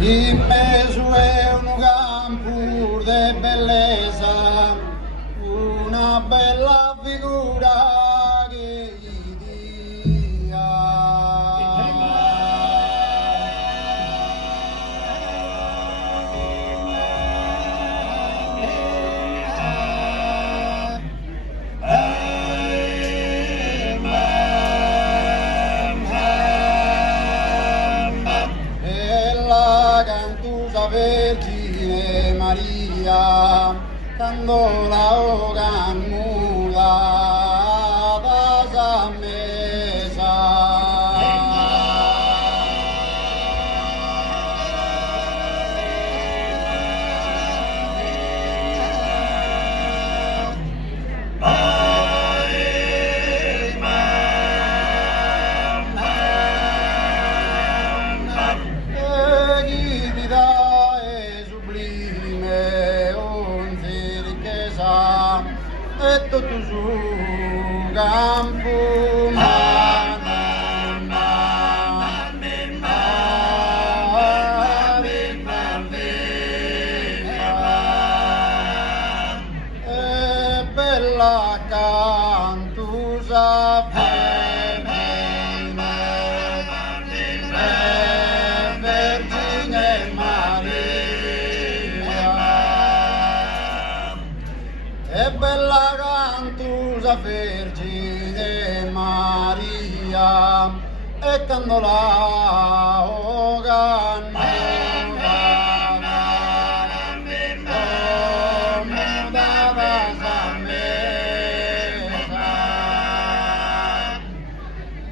In mezzo è un campo de bellezza, una bella figura che gli dia. Vergine Maria, quando la oga muda da sa mesa. E tutto su campo e bella cantusa Vergine Maria. E bella cantusa Vergine Maria, e quando la oga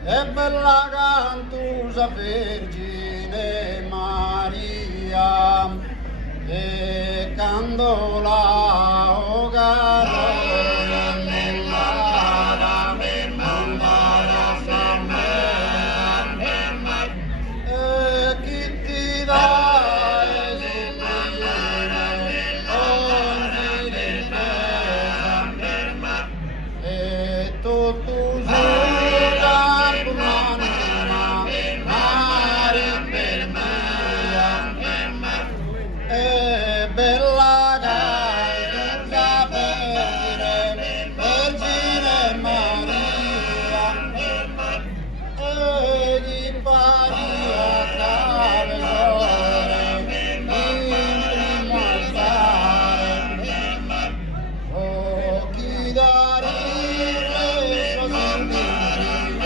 e bella cantusa Vergine Maria, e quando la oga bella cantusa Vergine Maria, e di Maria Salvatore in primo altare, occhi d'arire sospiri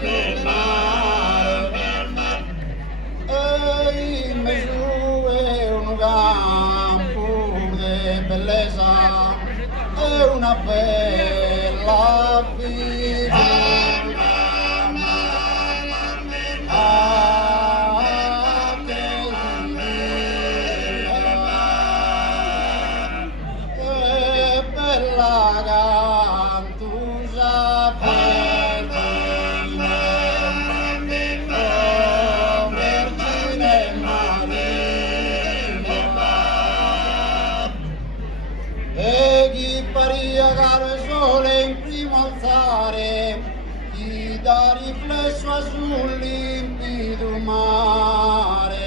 del mare, e in mezzo è un campo de bellezza, è una bella figura. Che bella cantusa Vergine Maria, e chi paria caro il sole in primo alzare, chi dà riflesso sul limpido mare.